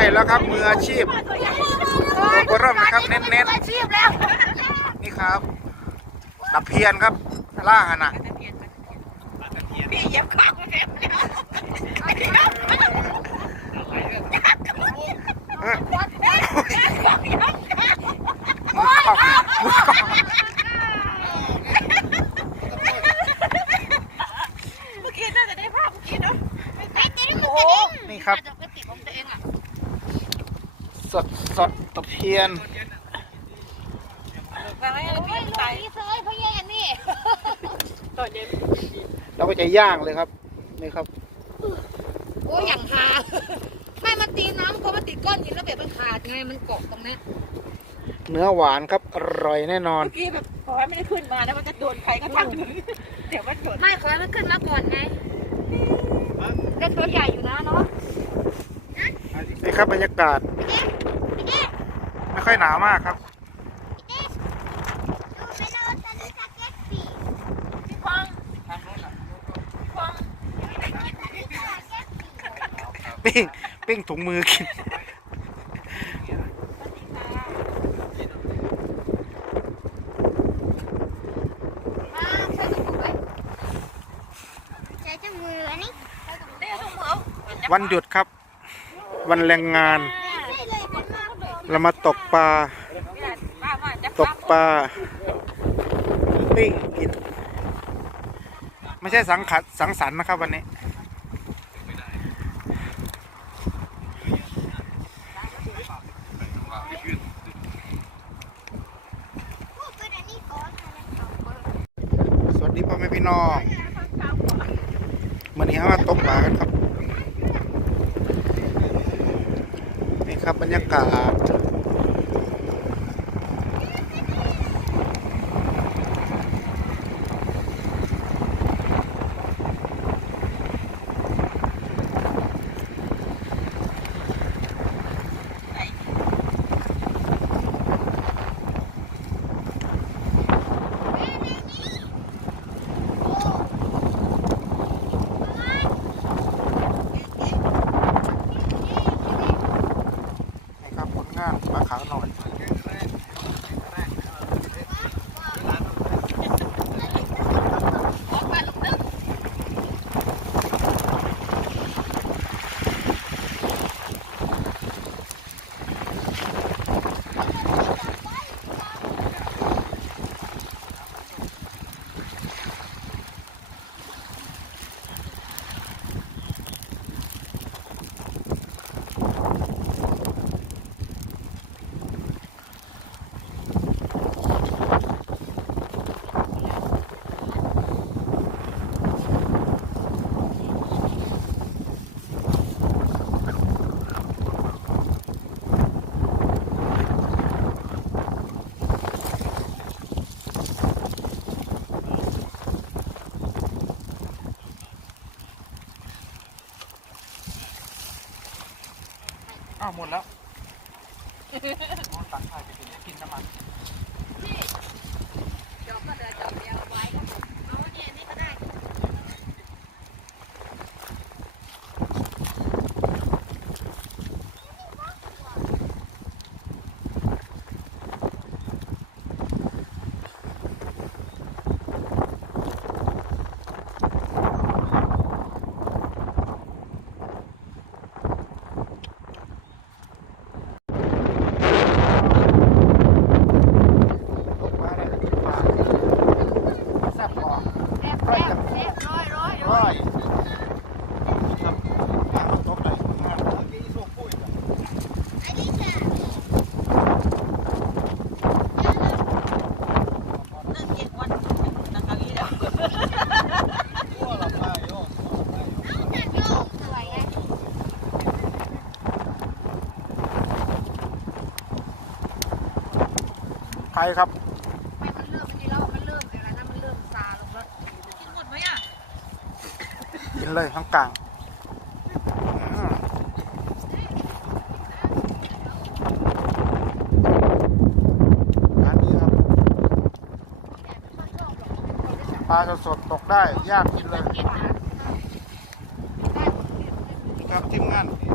ช่แล้วครับมืออาชีพตัวเร์เริ่มนะครับเน้นอาชีพแล้วๆนี่ครับตะเพียนครับล่าหันอะพี่เย็บข้างเต็มเลย เออ โอ๊ย มือกล้องมือกล้อง เมื่อกี้น่าจะได้ภาพเมื่อกี้เนาะไอ้ติ๊ง โอ้นี่ครับ จะเป็นติดของตัวเองอะ สด สดตะเพียนแต่ไม่ไม่ตาเซยพ่อแย่นี่ตัวเย็นเราก็จะย่างเลยครับ นี่ครับ โอ้ยอย่างหาไม่มันตีน้ำพอมันติดก้อนหินแล้วแบบมันขาดไงมันเกาะตรงนี้เนื้อหวานครับอร่อยแน่นอนเมื่อกี้แบบขอให้ไม่ได้ขึ้นมานะมันจะโดนใครก็ตั้งเดี๋ยวมันโดนไม่ขอให้มันขึ้นมาก่อนไงได้ตัวใหญ่อยู่นะเนาะนี่ครับบรรยากาศ ค่อยหนาวมากครับ ปิ้งปิ้งถุงมือกินใช้จมืออันนี้เต้ทุกมือวันหยุดครับ วันแรงงาน ไม่เลยกันมาก เรามาตกปลา ตกปลาปิ้งกินไม่ใช่สังขัดสังสรรค์นะครับวันนี้ สวัสดีพ่อแม่พี่น้องวันนี้เรามาตกปลากันครับนี่ครับบรรยากาศ นี่ครับผลงานปลาขาวหน่อย อ้าวหมดแล้วตักไข่ไปกินกินน้ำมัน จอบก็เดินจอบเดียวไว้ก็หมดเอาเนี่ยนี่ก็ได้ ตกปลาได้ปลาแซ่บพอ แซ่บแซ่บแซ่บร้อยร้อยร้อย ร้อยครับปลาตกได้งานที่สู้ปุ้ย เรื่องเย็นวันนะคะนี่แล้ว สวยไง ใครครับ ไม่มันเริ่มมันนี่แล้วมันเริ่มอะไรนะมันเริ่มซาลงแล้วกินหมดไหมอะกินเลยทั้งกลางอืมร้านนี้ครับปลาสดๆตกได้ย่างกินเลยกินนะครับทีมงาน